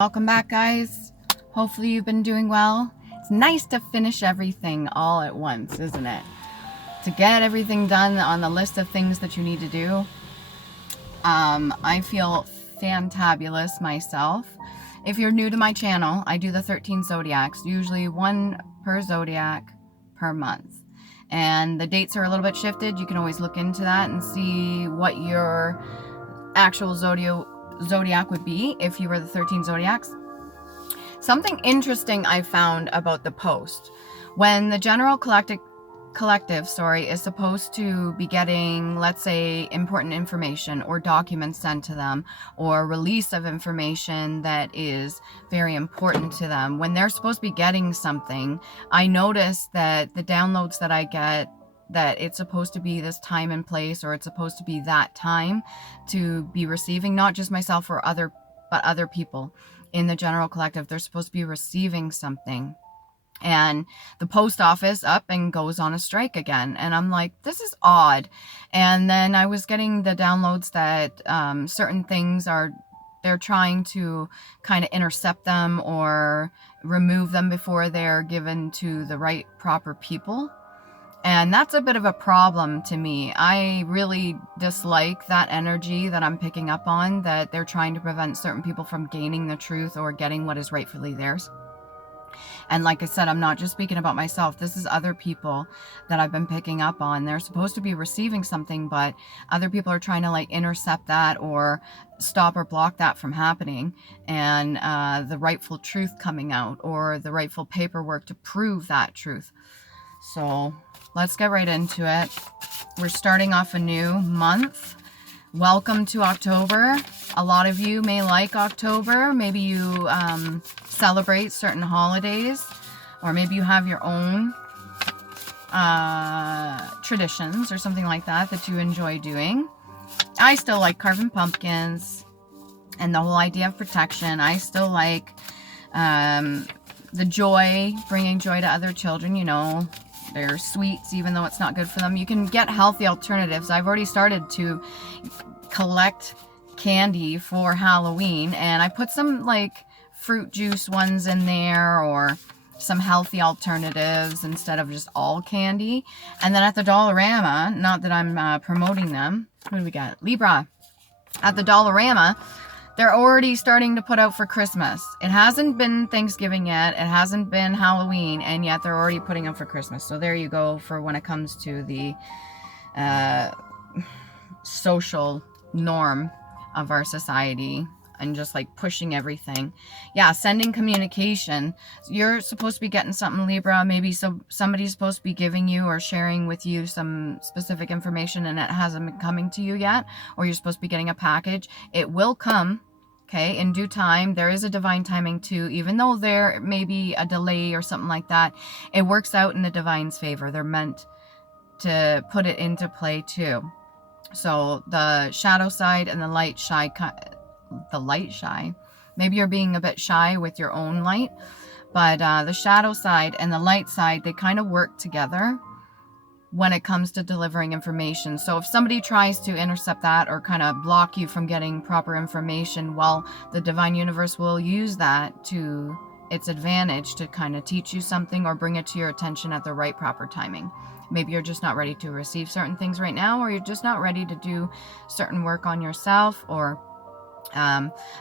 Welcome back, guys. Hopefully you've been doing well. It's nice to finish everything all at once, isn't it? To get everything done on the list of things that you need to do. I feel fantabulous myself. If you're new to my channel, I do the 13 zodiacs, usually one per zodiac per month. And the dates are a little bit shifted. You can always look into that and see what your actual zodiac would be if you were the 13 zodiacs. Something interesting I found about the post. When the general collective is supposed to be getting, let's say, important information or documents sent to them, or release of information that is very important to them, when they're supposed to be getting something, I notice that the downloads that I get, that it's supposed to be this time and place, or it's supposed to be that time to be receiving, not just myself or other people in the general collective. They're supposed to be receiving something, and the post office up and goes on a strike again. And I'm like, this is odd. And then I was getting the downloads that certain things they're trying to kind of intercept them or remove them before they're given to the right proper people. And that's a bit of a problem to me. I really dislike that energy that I'm picking up on, that they're trying to prevent certain people from gaining the truth or getting what is rightfully theirs. And like I said, I'm not just speaking about myself. This is other people that I've been picking up on. They're supposed to be receiving something, but other people are trying to like intercept that or stop or block that from happening, and the rightful truth coming out, or the rightful paperwork to prove that truth. So let's get right into it. We're starting off a new month. Welcome to October. A lot of you may like October. Maybe you celebrate certain holidays, or maybe you have your own traditions or something like that you enjoy doing. I still like carving pumpkins and the whole idea of protection. I still like the joy, bringing joy to other children, you know. They're sweets, even though it's not good for them. You can get healthy alternatives. I've already started to collect candy for Halloween, and I put some like fruit juice ones in there, or some healthy alternatives instead of just all candy. And then at the Dollarama, not that I'm promoting them. What do we got? Libra. At the Dollarama, they're already starting to put out for Christmas. It hasn't been Thanksgiving yet. It hasn't been Halloween, and yet they're already putting out for Christmas. So there you go for when it comes to the social norm of our society, and just like pushing everything. Yeah, sending communication. You're supposed to be getting something, Libra. Maybe somebody's supposed to be giving you or sharing with you some specific information, and it hasn't been coming to you yet. Or you're supposed to be getting a package. It will come. Okay, in due time. There is a divine timing too. Even though there may be a delay or something like that, it works out in the divine's favor. They're meant to put it into play too. So the shadow side and the light shy, maybe you're being a bit shy with your own light, but the shadow side and the light side, they kind of work together when it comes to delivering information. So if somebody tries to intercept that or kind of block you from getting proper information, well, the divine universe will use that to its advantage to kind of teach you something or bring it to your attention at the right proper timing. Maybe you're just not ready to receive certain things right now, or you're just not ready to do certain work on yourself, or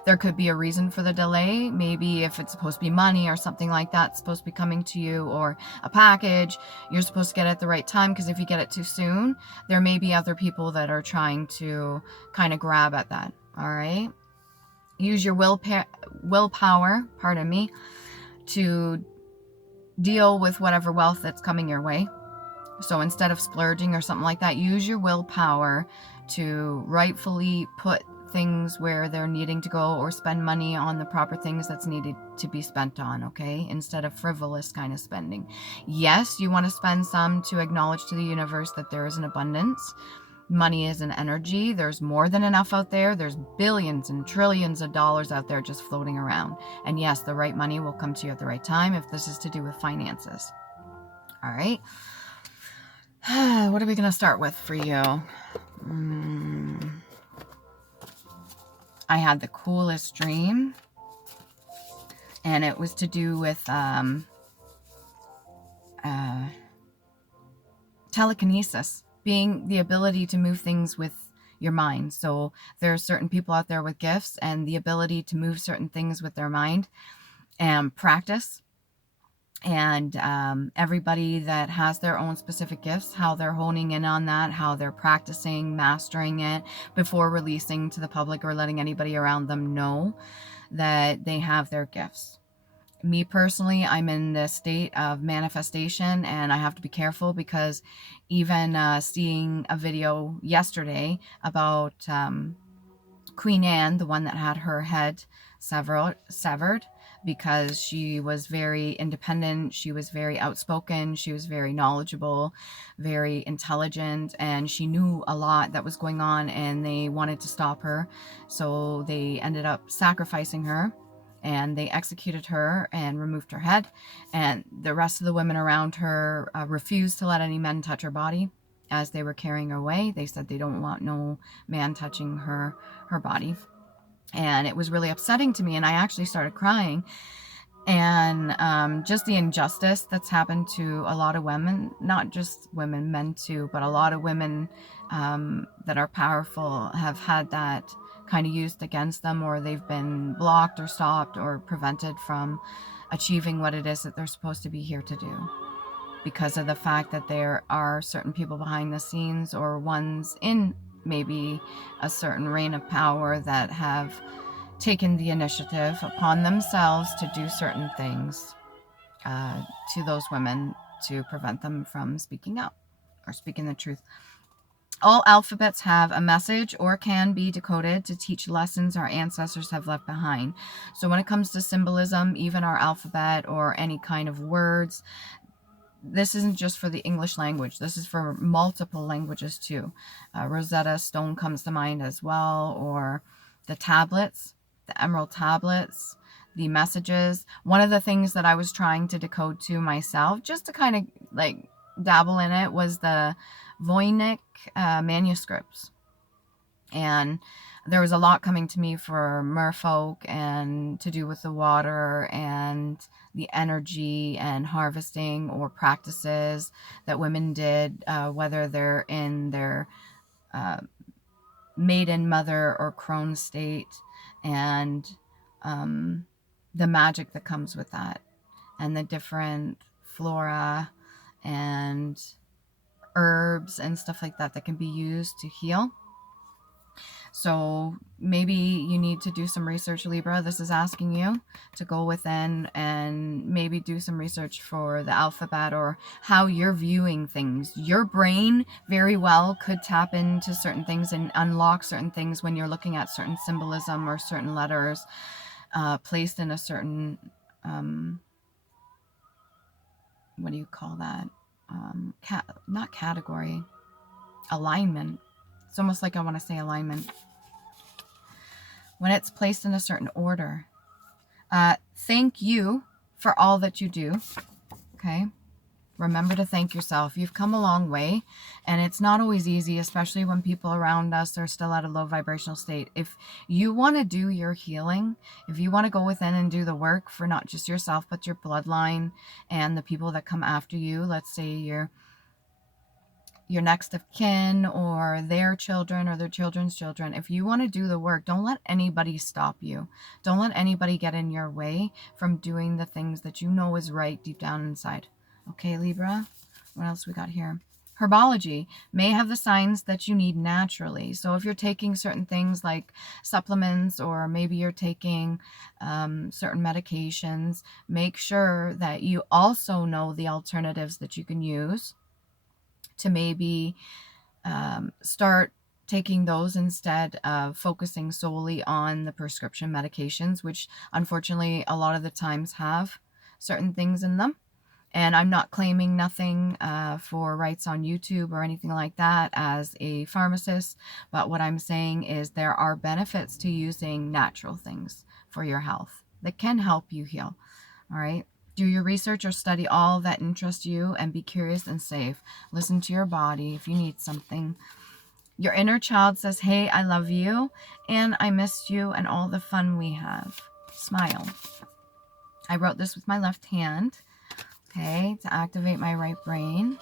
there could be a reason for the delay. Maybe if it's supposed to be money or something like that, it's supposed to be coming to you, or a package, you're supposed to get it at the right time, because if you get it too soon, there may be other people that are trying to kind of grab at that. All right. Use your willpower, pardon me, to deal with whatever wealth that's coming your way. So instead of splurging or something like that, use your willpower to rightfully put things where they're needing to go, or spend money on the proper things that's needed to be spent on, okay? Instead of frivolous kind of spending. Yes, you want to spend some to acknowledge to the universe that there is an abundance. Money is an energy. There's more than enough out there. There's billions and trillions of dollars out there just floating around. And yes, the right money will come to you at the right time if this is to do with finances. All right. What are we going to start with for you? I had the coolest dream. And it was to do with telekinesis, being the ability to move things with your mind. So there are certain people out there with gifts and the ability to move certain things with their mind and practice. And everybody that has their own specific gifts, how they're honing in on that, how they're practicing, mastering it before releasing to the public or letting anybody around them know that they have their gifts. Me personally, I'm in the state of manifestation, and I have to be careful because even seeing a video yesterday about Queen Anne, the one that had her head severed because she was very independent, she was very outspoken, she was very knowledgeable, very intelligent, and she knew a lot that was going on, and they wanted to stop her. So they ended up sacrificing her, and they executed her and removed her head. And the rest of the women around her refused to let any men touch her body as they were carrying her away. They said they don't want no man touching her body. And it was really upsetting to me, and I actually started crying. And just the injustice that's happened to a lot of women, not just women, men too, but a lot of women that are powerful have had that kind of used against them, or they've been blocked or stopped or prevented from achieving what it is that they're supposed to be here to do, because of the fact that there are certain people behind the scenes or ones in maybe a certain reign of power that have taken the initiative upon themselves to do certain things to those women to prevent them from speaking out or speaking the truth. All alphabets have a message or can be decoded to teach lessons our ancestors have left behind. So when it comes to symbolism, even our alphabet or any kind of words, this isn't just for the English language. This is for multiple languages too. Rosetta Stone comes to mind as well, or the tablets, the emerald tablets, the messages. One of the things that I was trying to decode to myself, just to kind of like dabble in it, was the Voynich manuscripts. And there was a lot coming to me for merfolk and to do with the water and the energy and harvesting or practices that women did, whether they're in their maiden, mother, or crone state, and the magic that comes with that, and the different flora and herbs and stuff like that that can be used to heal. So maybe you need to do some research, Libra. This is asking you to go within and maybe do some research for the alphabet or how you're viewing things. Your brain very well could tap into certain things and unlock certain things when you're looking at certain symbolism or certain letters placed in a certain, what do you call that? Not category, alignment. It's almost like I want to say alignment. When it's placed in a certain order. Thank you for all that you do. Okay. Remember to thank yourself. You've come a long way, and it's not always easy, especially when people around us are still at a low vibrational state. If you want to do your healing, if you want to go within and do the work for not just yourself, but your bloodline and the people that come after you, let's say your next of kin or their children or their children's children, if you want to do the work, don't let anybody stop you. Don't let anybody get in your way from doing the things that you know is right deep down inside. Okay, Libra, what else we got here? Herbology may have the signs that you need naturally. So if you're taking certain things like supplements, or maybe you're taking certain medications, make sure that you also know the alternatives that you can use to maybe start taking those instead of focusing solely on the prescription medications, which unfortunately a lot of the times have certain things in them. And I'm not claiming nothing for rights on YouTube or anything like that as a pharmacist, but what I'm saying is there are benefits to using natural things for your health that can help you heal. All right. Do your research or study all that interests you, and be curious and safe. Listen to your body if you need something. Your inner child says, hey, I love you, and I missed you and all the fun we have. Smile. I wrote this with my left hand, okay, to activate my right brain.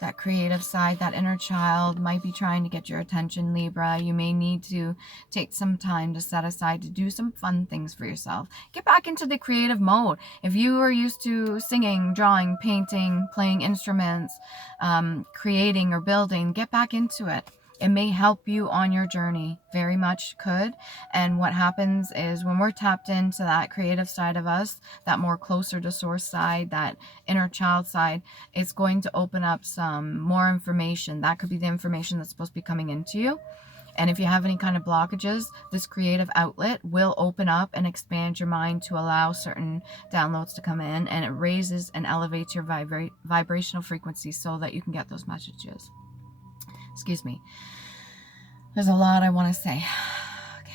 That creative side, that inner child might be trying to get your attention, Libra. You may need to take some time to set aside to do some fun things for yourself. Get back into the creative mode. If you are used to singing, drawing, painting, playing instruments, creating or building, get back into it. It may help you on your journey, very much could. And what happens is when we're tapped into that creative side of us, that more closer to source side, that inner child side, it's going to open up some more information. That could be the information that's supposed to be coming into you. And if you have any kind of blockages, this creative outlet will open up and expand your mind to allow certain downloads to come in, and it raises and elevates your vibrational frequency so that you can get those messages. Excuse me. There's a lot I want to say. Okay.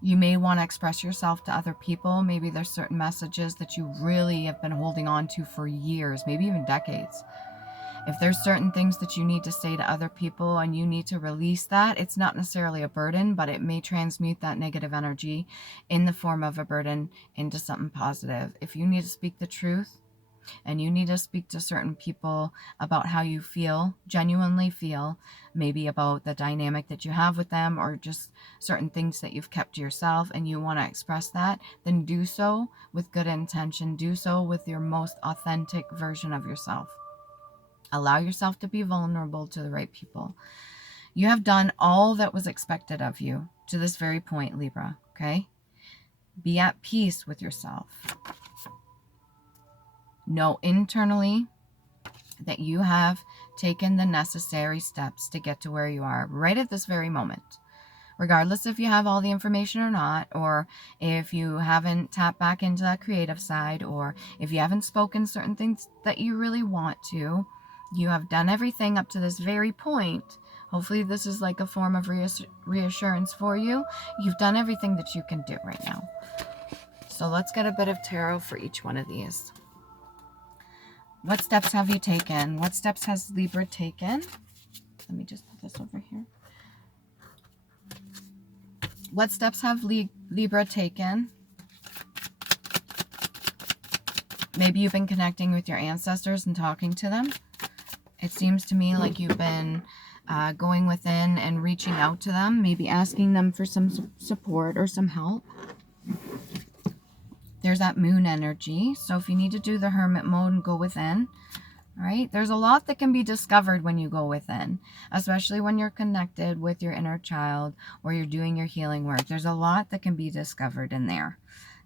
You may want to express yourself to other people. Maybe there's certain messages that you really have been holding on to for years, maybe even decades. If there's certain things that you need to say to other people and you need to release that, it's not necessarily a burden, but it may transmute that negative energy in the form of a burden into something positive. If you need to speak the truth, and you need to speak to certain people about how you feel, genuinely feel, maybe about the dynamic that you have with them, or just certain things that you've kept to yourself and you want to express that, then do so with good intention. Do so with your most authentic version of yourself. Allow yourself to be vulnerable to the right people. You have done all that was expected of you to this very point, Libra, okay? Be at peace with yourself. Know internally that you have taken the necessary steps to get to where you are right at this very moment. Regardless if you have all the information or not, or if you haven't tapped back into that creative side, or if you haven't spoken certain things that you really want to, you have done everything up to this very point. Hopefully this is like a form of reassurance for you. You've done everything that you can do right now. So let's get a bit of tarot for each one of these. What steps have you taken? What steps has Libra taken? Let me just put this over here. What steps have Libra taken? Maybe you've been connecting with your ancestors and talking to them. It seems to me like you've been going within and reaching out to them, maybe asking them for some support or some help. There's that moon energy. So if you need to do the hermit mode and go within, all right, there's a lot that can be discovered when you go within, especially when you're connected with your inner child or you're doing your healing work. There's a lot that can be discovered in there,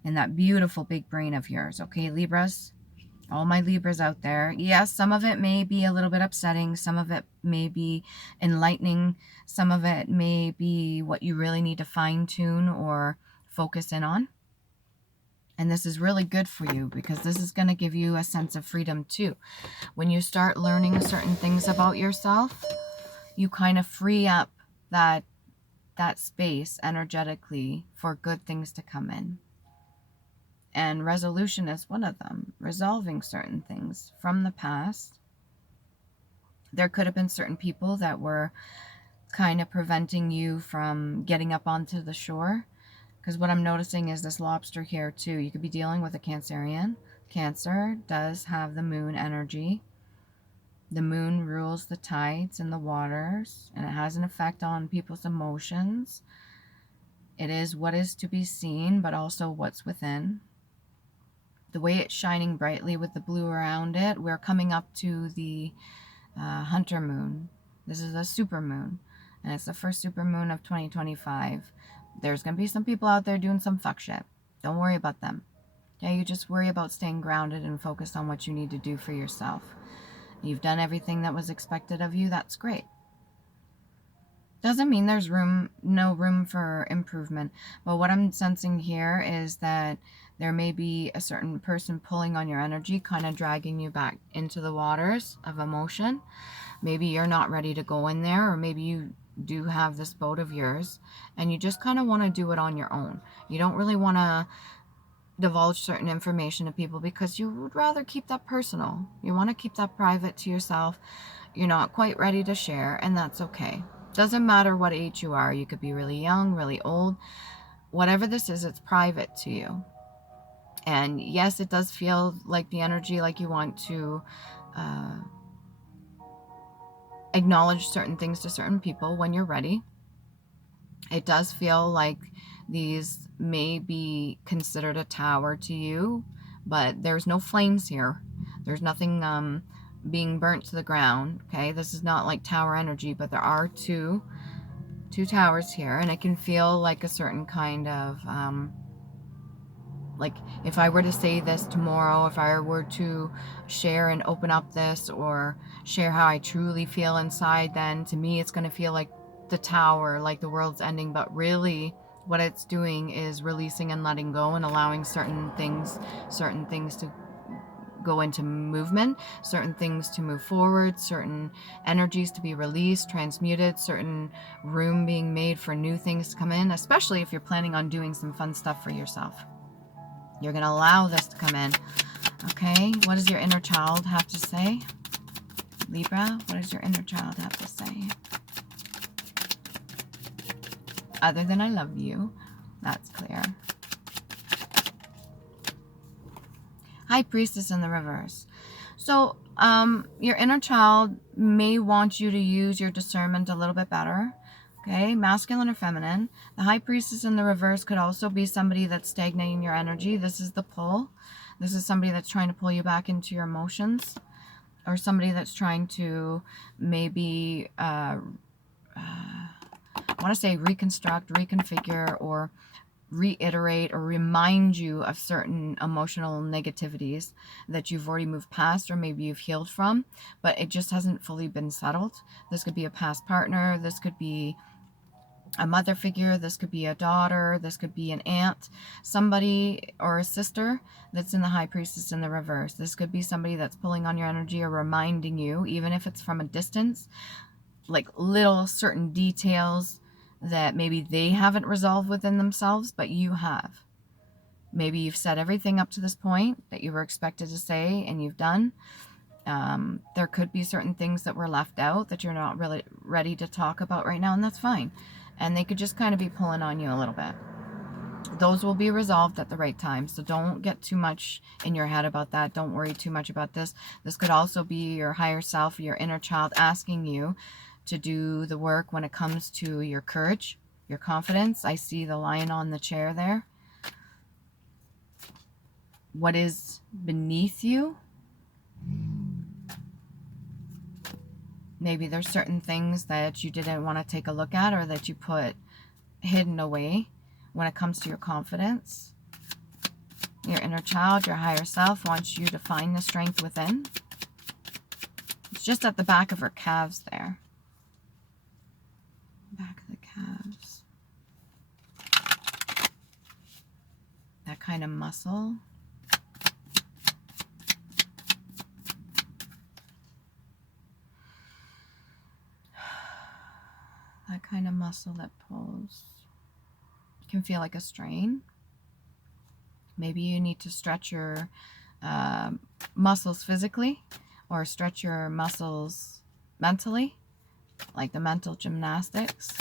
in that beautiful big brain of yours. Okay, Libras, all my Libras out there. Yes, some of it may be a little bit upsetting. Some of it may be enlightening. Some of it may be what you really need to fine tune or focus in on. And this is really good for you because this is going to give you a sense of freedom too. When you start learning certain things about yourself, you kind of free up that space energetically for good things to come in. And resolution is one of them. Resolving certain things from the past. There could have been certain people that were kind of preventing you from getting up onto the shore. Because what I'm noticing is this lobster here too. You could be dealing with a Cancerian. Cancer does have the moon energy. The moon rules the tides and the waters, and it has an effect on people's emotions. It is what is to be seen, but also what's within. The way it's shining brightly with the blue around it, we're coming up to the Hunter moon. This is a super moon, and it's the first super moon of 2025. There's going to be some people out there doing some fuck shit. Don't worry about them. Yeah, you just worry about staying grounded and focused on what you need to do for yourself. You've done everything that was expected of you. That's great. Doesn't mean there's no room for improvement. But what I'm sensing here is that there may be a certain person pulling on your energy, kind of dragging you back into the waters of emotion. Maybe you're not ready to go in there, or maybe you do have this boat of yours and you just kind of want to do it on your own. You don't really want to divulge certain information to people because you would rather keep that personal. You want to keep that private to yourself. You're not quite ready to share, and that's okay. Doesn't matter what age you are. You could be really young, really old. Whatever this is, it's private to you. And yes, it does feel like the energy, like you want to acknowledge certain things to certain people when you're ready. It does feel like these may be considered a tower to you, but there's no flames here. There's nothing being burnt to the ground. Okay, this is not like tower energy, but there are two towers here, and it can feel like a certain kind of like if I were to say this tomorrow, if I were to share and open up this or share how I truly feel inside, then to me it's going to feel like the tower, like the world's ending. But really what it's doing is releasing and letting go and allowing certain things to go into movement, certain things to move forward, certain energies to be released, transmuted, certain room being made for new things to come in, especially if you're planning on doing some fun stuff for yourself. You're going to allow this to come in. Okay, what does your inner child have to say? Libra, what does your inner child have to say? Other than I love you, that's clear. High Priestess in the reverse. So your inner child may want you to use your discernment a little bit better. Okay, masculine or feminine. The High Priestess in the reverse could also be somebody that's stagnating your energy. This is the pull. This is somebody that's trying to pull you back into your emotions, or somebody that's trying to maybe, I want to say reconstruct, reconfigure, or reiterate or remind you of certain emotional negativities that you've already moved past, or maybe you've healed from, but it just hasn't fully been settled. This could be a past partner. This could be a mother figure. This could be a daughter. This could be an aunt, somebody, or a sister that's in the High Priestess in the reverse. This could be somebody that's pulling on your energy or reminding you, even if it's from a distance, like little certain details that maybe they haven't resolved within themselves, but you have. Maybe you've said everything up to this point that you were expected to say and you've done. There could be certain things that were left out that you're not really ready to talk about right now, and that's fine. And they could just kind of be pulling on you a little bit. Those will be resolved at the right time, so don't get too much in your head about that. Don't worry too much about this. This could also be your higher self, your inner child, asking you to do the work when it comes to your courage, your confidence. I see the lion on the chair there. What is beneath you? Maybe there's certain things that you didn't want to take a look at, or that you put hidden away when it comes to your confidence. Your inner child, your higher self, wants you to find the strength within. It's just at the back of her calves there. Back of the calves. That kind of muscle. That kind of muscle that pulls. It can feel like a strain. Maybe you need to stretch your muscles physically, or stretch your muscles mentally, like the mental gymnastics,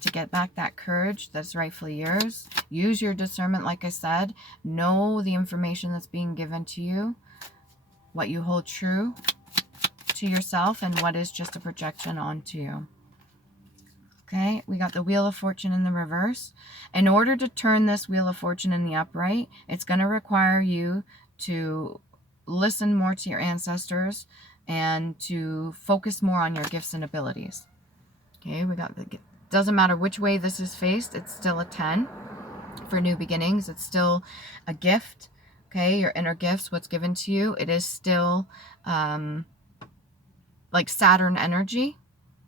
to get back that courage that's rightfully yours. Use your discernment, like I said. Know the information that's being given to you, what you hold true to yourself, and what is just a projection onto you. Okay, we got the Wheel of Fortune in the reverse. In order to turn this Wheel of Fortune in the upright, it's going to require you to listen more to your ancestors and to focus more on your gifts and abilities. Okay, we got the, doesn't matter which way this is faced, it's still a 10 for new beginnings. It's still a gift. Okay, your inner gifts, what's given to you, it is still like Saturn energy.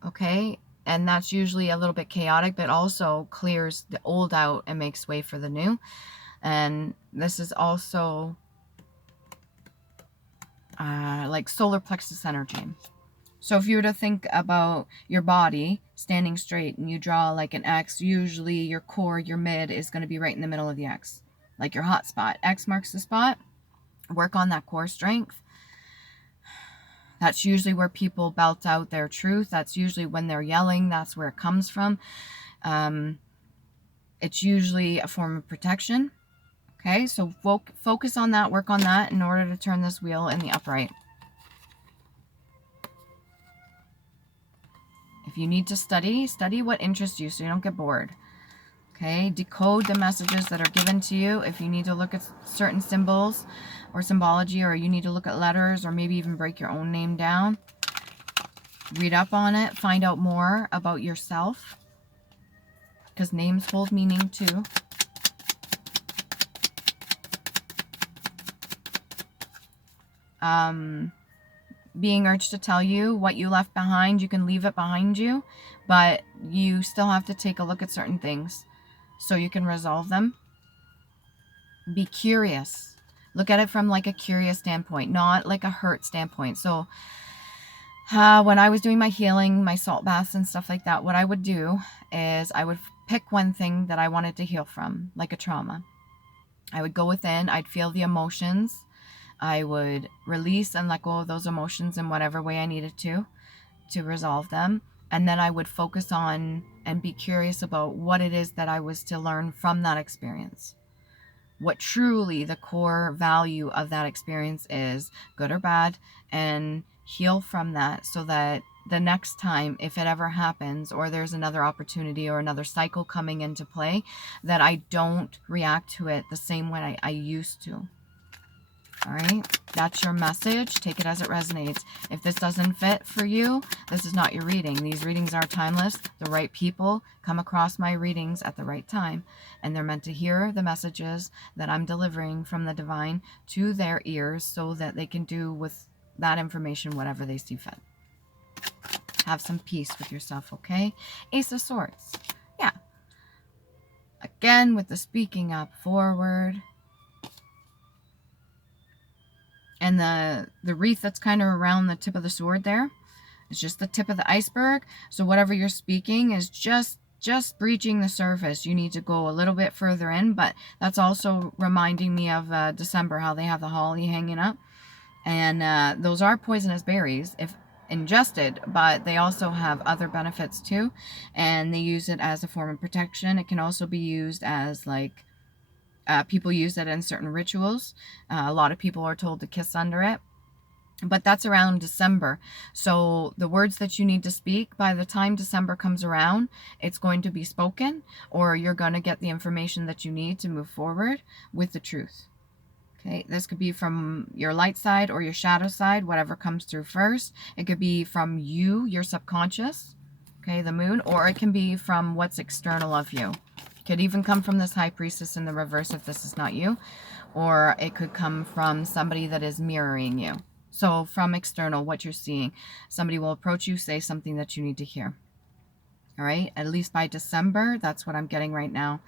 Okay, and that's usually a little bit chaotic, but also clears the old out and makes way for the new. And this is also like solar plexus energy. So if you were to think about your body standing straight and you draw like an X, usually your core, your mid, is going to be right in the middle of the X, like your hot spot. X marks the spot. Work on that core strength. That's usually where people belt out their truth. That's usually when they're yelling. That's where it comes from. It's usually a form of protection. Okay, so focus on that, work on that in order to turn this wheel in the upright. If you need to study, study what interests you so you don't get bored. Okay, decode the messages that are given to you. If you need to look at certain symbols or symbology, or you need to look at letters, or maybe even break your own name down, read up on it, find out more about yourself, because names hold meaning too. Being urged to tell you what you left behind, you can leave it behind you, but you still have to take a look at certain things so you can resolve them. Be curious. Look at it from like a curious standpoint, not like a hurt standpoint. So when I was doing my healing, my salt baths and stuff like that, what I would do is I would pick one thing that I wanted to heal from, like a trauma. I would go within, I'd feel the emotions, I would release and let go of those emotions in whatever way I needed to resolve them. And then I would focus on and be curious about what it is that I was to learn from that experience. What truly the core value of that experience is, good or bad, and heal from that so that the next time, if it ever happens, or there's another opportunity or another cycle coming into play, that I don't react to it the same way I used to. All right, that's your message. Take it as it resonates. If this doesn't fit for you, this is not your reading. These readings are timeless. The right people come across my readings at the right time, and they're meant to hear the messages that I'm delivering from the divine to their ears so that they can do with that information whatever they see fit. Have some peace with yourself, okay? Ace of Swords. Yeah. Again, with the speaking up forward. And the wreath that's kind of around the tip of the sword there, it's just the tip of the iceberg. So whatever you're speaking is just breaching the surface. You need to go a little bit further in, but that's also reminding me of December, how they have the holly hanging up. And those are poisonous berries if ingested, but they also have other benefits too. And they use it as a form of protection. It can also be used as like, people use it in certain rituals. A lot of people are told to kiss under it. But that's around December. So the words that you need to speak, by the time December comes around, it's going to be spoken, or you're going to get the information that you need to move forward with the truth. Okay, this could be from your light side or your shadow side, whatever comes through first. It could be from you, your subconscious, okay, the moon, or it can be from what's external of you. Could even come from this high priestess in the reverse if this is not you, or it could come from somebody that is mirroring you. So from external, what you're seeing, somebody will approach you, say something that you need to hear. All right, at least by December, that's what I'm getting right now.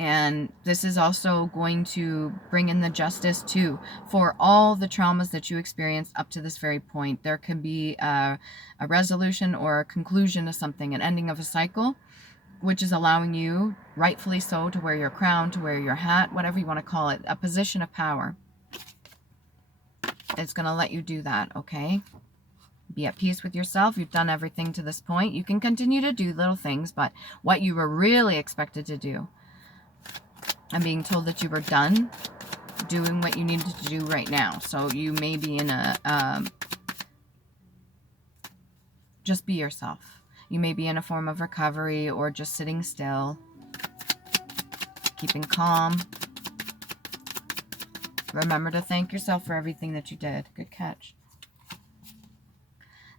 And this is also going to bring in the justice too for all the traumas that you experienced up to this very point. There can be a resolution or a conclusion to something, an ending of a cycle, which is allowing you, rightfully so, to wear your crown, to wear your hat, whatever you want to call it, a position of power. It's going to let you do that, okay? Be at peace with yourself. You've done everything to this point. You can continue to do little things, but what you were really expected to do, I'm being told that you were done doing what you needed to do right now. So you may be in a, just be yourself. You may be in a form of recovery or just sitting still, keeping calm. Remember to thank yourself for everything that you did. Good catch.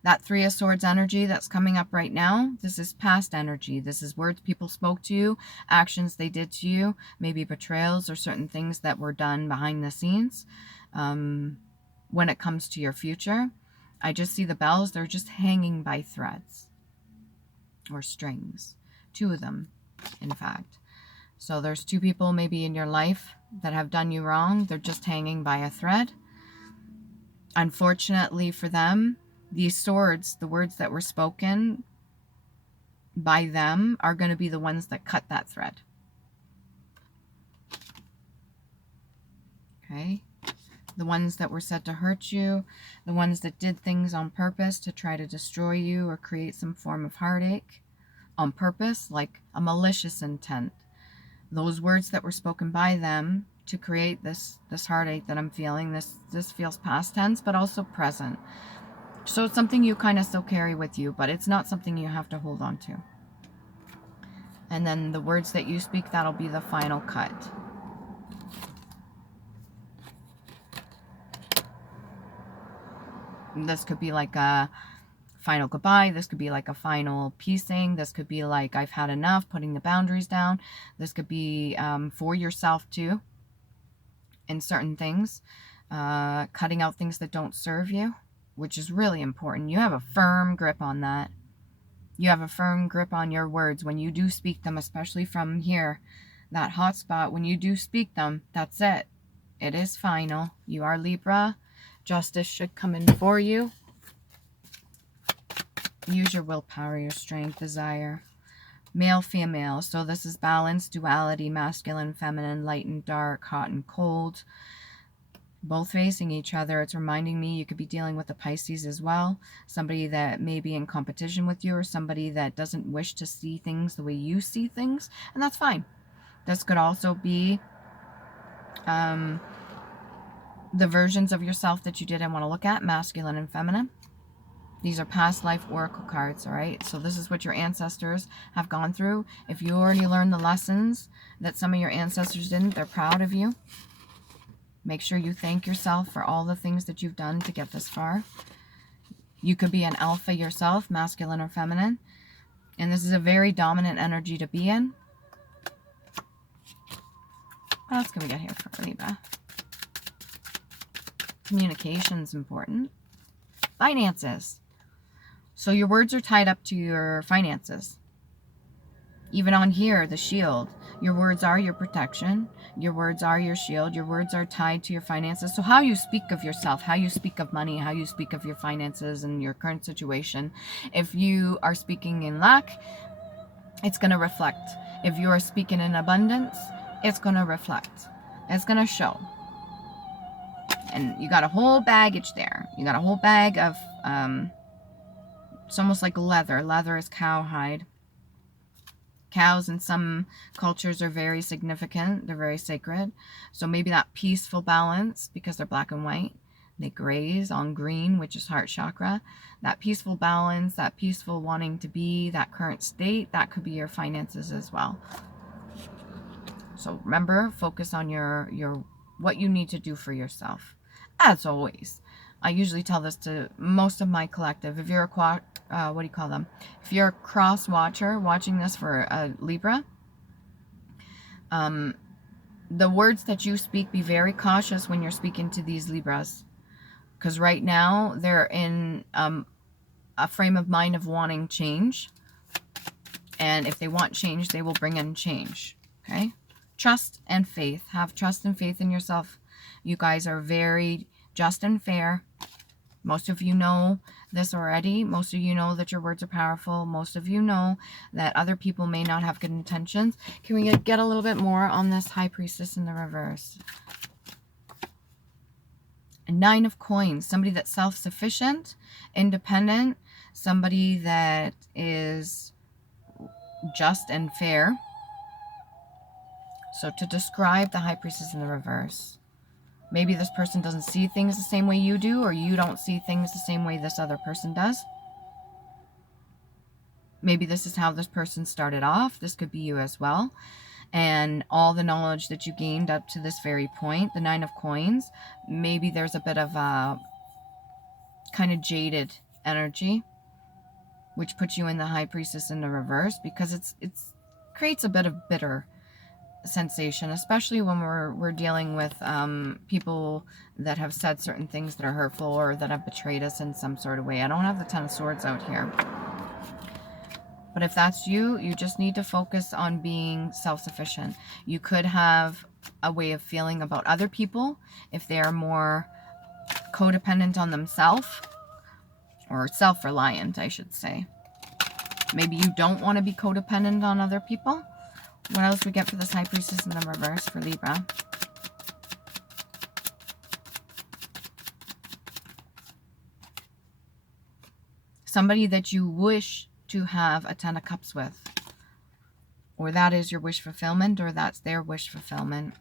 That Three of Swords energy that's coming up right now, this is past energy. This is words people spoke to you, actions they did to you, maybe betrayals or certain things that were done behind the scenes. When it comes to your future, I just see the bells. They're just hanging by threads or strings. 2 of them, in fact. So there's 2 people maybe in your life that have done you wrong. They're just hanging by a thread. Unfortunately for them, these swords, the words that were spoken by them, are going to be the ones that cut that thread. Okay? The ones that were said to hurt you, the ones that did things on purpose to try to destroy you or create some form of heartache on purpose, like a malicious intent. Those words that were spoken by them to create this heartache that I'm feeling. This feels past tense, but also present. So it's something you kind of still carry with you, but it's not something you have to hold on to. And then the words that you speak, that'll be the final cut. This could be like a final goodbye. This could be like a final piecing. This could be like, I've had enough, putting the boundaries down. This could be for yourself too, in certain things. Cutting out things that don't serve you, which is really important. You have a firm grip on that. You have a firm grip on your words when you do speak them, especially from here, that hot spot. When you do speak them, that's it. It is final. You are Libra. Justice should come in for you. Use your willpower, your strength, desire. Male, female. So this is balance, duality, masculine, feminine, light and dark, hot and cold. Both facing each other. It's reminding me you could be dealing with a Pisces as well. Somebody that may be in competition with you, or somebody that doesn't wish to see things the way you see things. And that's fine. This could also be the versions of yourself that you didn't want to look at, masculine and feminine. These are past life oracle cards, all right? So this is what your ancestors have gone through. If you already learned the lessons that some of your ancestors didn't, they're proud of you. Make sure you thank yourself for all the things that you've done to get this far. You could be an alpha yourself, masculine or feminine. And this is a very dominant energy to be in. What else can we get here for Libra? Communication is important. Finances. So your words are tied up to your finances. Even on here, the shield. Your words are your protection. Your words are your shield. Your words are tied to your finances. So how you speak of yourself, how you speak of money, how you speak of your finances and your current situation. If you are speaking in lack, it's going to reflect. If you are speaking in abundance, it's going to reflect. It's going to show. And you got a whole baggage there. You got a whole bag of, it's almost like leather. Leather is cowhide. Cows in some cultures are very significant. They're very sacred. So maybe that peaceful balance, because they're black and white, they graze on green, which is heart chakra. That peaceful balance, that peaceful wanting to be, that current state, that could be your finances as well. So remember, focus on your what you need to do for yourself. As always, I usually tell this to most of my collective. If you're a what do you call them? If you're a cross watcher watching this for a Libra, the words that you speak, be very cautious when you're speaking to these Libras, because right now they're in a frame of mind of wanting change, and if they want change, they will bring in change. Okay, trust and faith. Have trust and faith in yourself. You guys are very just and fair. Most of you know this already. Most of you know that your words are powerful. Most of you know that other people may not have good intentions. Can we get a little bit more on this High Priestess in the reverse? A 9 of Coins. Somebody that's self-sufficient, independent, somebody that is just and fair. So to describe the High Priestess in the reverse, maybe this person doesn't see things the same way you do, or you don't see things the same way this other person does. Maybe this is how this person started off. This could be you as well. And all the knowledge that you gained up to this very point, the 9 of Coins, maybe there's a bit of a kind of jaded energy, which puts you in the High Priestess in the reverse, because it's creates a bit of bitter sensation, especially when we're dealing with people that have said certain things that are hurtful or that have betrayed us in some sort of way. I don't have the 10 of Swords out here, but if that's you, you just need to focus on being self-sufficient. You could have a way of feeling about other people if they are more codependent on themselves, or self-reliant, I should say. Maybe you don't want to be codependent on other people. What else we get for this High Priestess in the reverse for Libra? Somebody that you wish to have a 10 of Cups with. Or that is your wish fulfillment, or that's their wish fulfillment.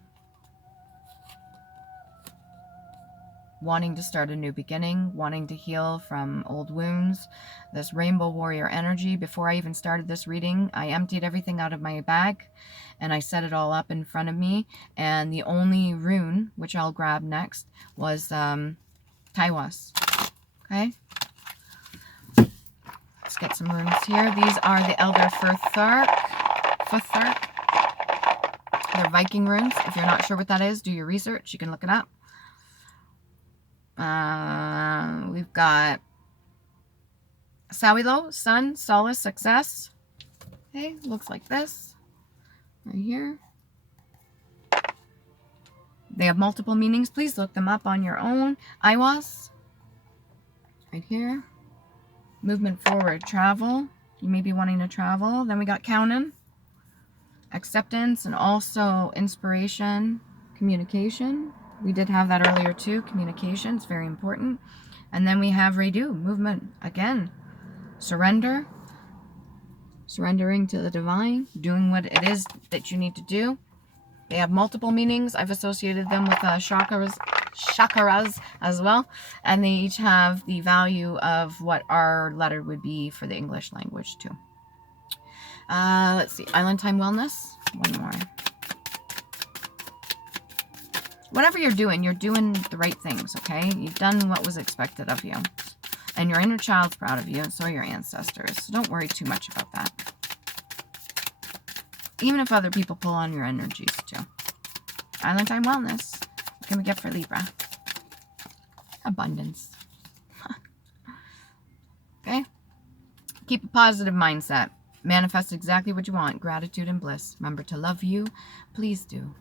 wanting to start a new beginning, wanting to heal from old wounds. This rainbow warrior energy. Before I even started this reading, I emptied everything out of my bag and I set it all up in front of me. And the only rune, which I'll grab next, was Taiwas. Okay? Let's get some runes here. These are the Elder Futhark. They're Viking runes. If you're not sure what that is, do your research. You can look it up. We've got Sawilo, Sun, Solace, Success. Okay, looks like this. Right here. They have multiple meanings. Please look them up on your own. Iwas. Right here. Movement forward. Travel. You may be wanting to travel. Then we got Kaunan. Acceptance and also inspiration. Communication. We did have that earlier too. Communication is very important. And then we have Redo. Movement. Again. Surrender. Surrendering to the divine. Doing what it is that you need to do. They have multiple meanings. I've associated them with chakras as well. And they each have the value of what our letter would be for the English language too. Let's see. Island Time Wellness. One more. Whatever you're doing the right things, okay? You've done what was expected of you. And your inner child's proud of you, and so are your ancestors. So don't worry too much about that. Even if other people pull on your energies too. Island Time Wellness. What can we get for Libra? Abundance. Okay? Keep a positive mindset. Manifest exactly what you want. Gratitude and bliss. Remember to love you. Please do.